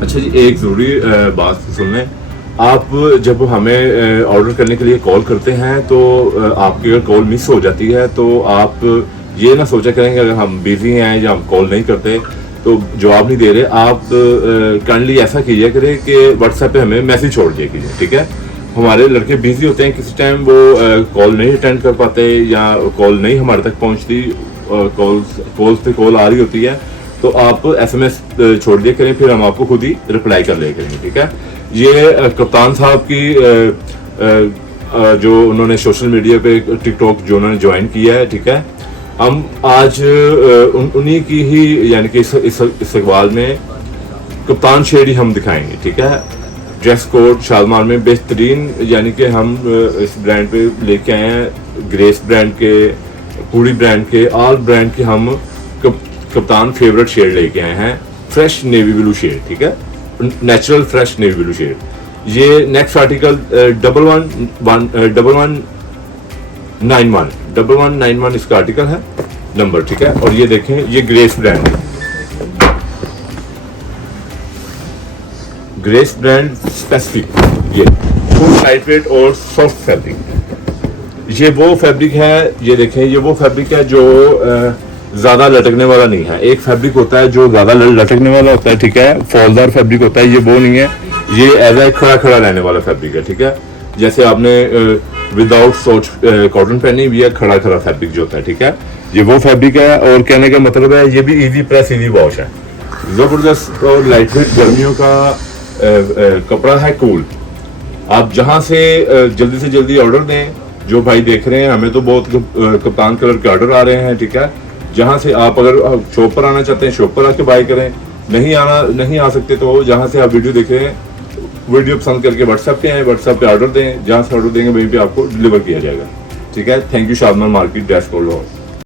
अच्छा जी, एक ज़रूरी बात सुन लें। आप जब हमें ऑर्डर करने के लिए कॉल करते हैं तो आपकी अगर कॉल मिस हो जाती है तो आप ये ना सोचा करें कि अगर हम बिज़ी हैं या हम कॉल नहीं करते तो जवाब नहीं दे रहे, आप काइंडली ऐसा कीजिए करें कि व्हाट्सएप पे हमें मैसेज छोड़ दिया कीजिए, ठीक है। हमारे लड़के बिज़ी होते हैं, किसी टाइम वो कॉल नहीं अटेंड कर पाते या कॉल नहीं हमारे तक पहुंचती, कॉल्स पे कॉल आ रही होती है, तो आप SMS छोड़ दिया करें, फिर हम आपको खुद ही रिप्लाई कर लिया करेंगे, ठीक है। ये कप्तान साहब की जो उन्होंने सोशल मीडिया पे टिकटॉक जो उन्होंने ज्वाइन किया है, ठीक है। हम आज उन्हीं की ही यानी कि इस इस्तकबाल में कप्तान शेड ही हम दिखाएंगे, ठीक है। ड्रेस कोड शालमार में बेहतरीन यानी कि हम इस ब्रांड पे लेके आए हैं, ग्रेस ब्रांड के, पूरी ब्रांड के, ऑल ब्रांड के हम कप्तान फेवरेट शेड लेके आए हैं, फ्रेश नेवी ब्लू शेड, ठीक है, natural fresh navy blue shade. ये नेक्स्ट आर्टिकल 1191 इसका आर्टिकल है नंबर, ठीक है। और ये देखें, ये ग्रेस ब्रांड है, ग्रेस ब्रांड स्पेसिफिक, ये फुल लाइट वेट और सॉफ्ट फैब्रिक। ये वो फैब्रिक है, ये देखें, ये वो फैब्रिक है जो ज्यादा लटकने वाला नहीं है। एक फैब्रिक होता है जो ज्यादा लटकने वाला होता है, ठीक है, फॉलदार फैब्रिक होता है, ये वो नहीं है। ये एज ए खड़ा खड़ा रहने वाला फैब्रिक है, ठीक है। जैसे आपने विदाउट सोच कॉटन पहनी हुई है, खड़ा खड़ा फैब्रिक जो होता है, ठीक है, ये वो फैब्रिक है। और कहने का मतलब है ये भी इजी प्रेस इजी वॉश है, जबरदस्त और लाइट वेट गर्मियों का कपड़ा है, कूल। आप जहां से जल्दी से जल्दी ऑर्डर दें। जो भाई देख रहे हैं, हमें तो बहुत कप्तान कलर के ऑर्डर आ रहे हैं, ठीक है। जहां से आप अगर शॉप पर आना चाहते हैं, शॉप पर आके बाय करें। नहीं आ सकते तो जहां से आप वीडियो देख रहे हैं, वीडियो पसंद करके व्हाट्सएप पे आए, व्हाट्सएप पे ऑर्डर दें, जहां से ऑर्डर देंगे वहीं पे आपको डिलीवर किया जाएगा, ठीक है। Thank you Shalimar market dress code.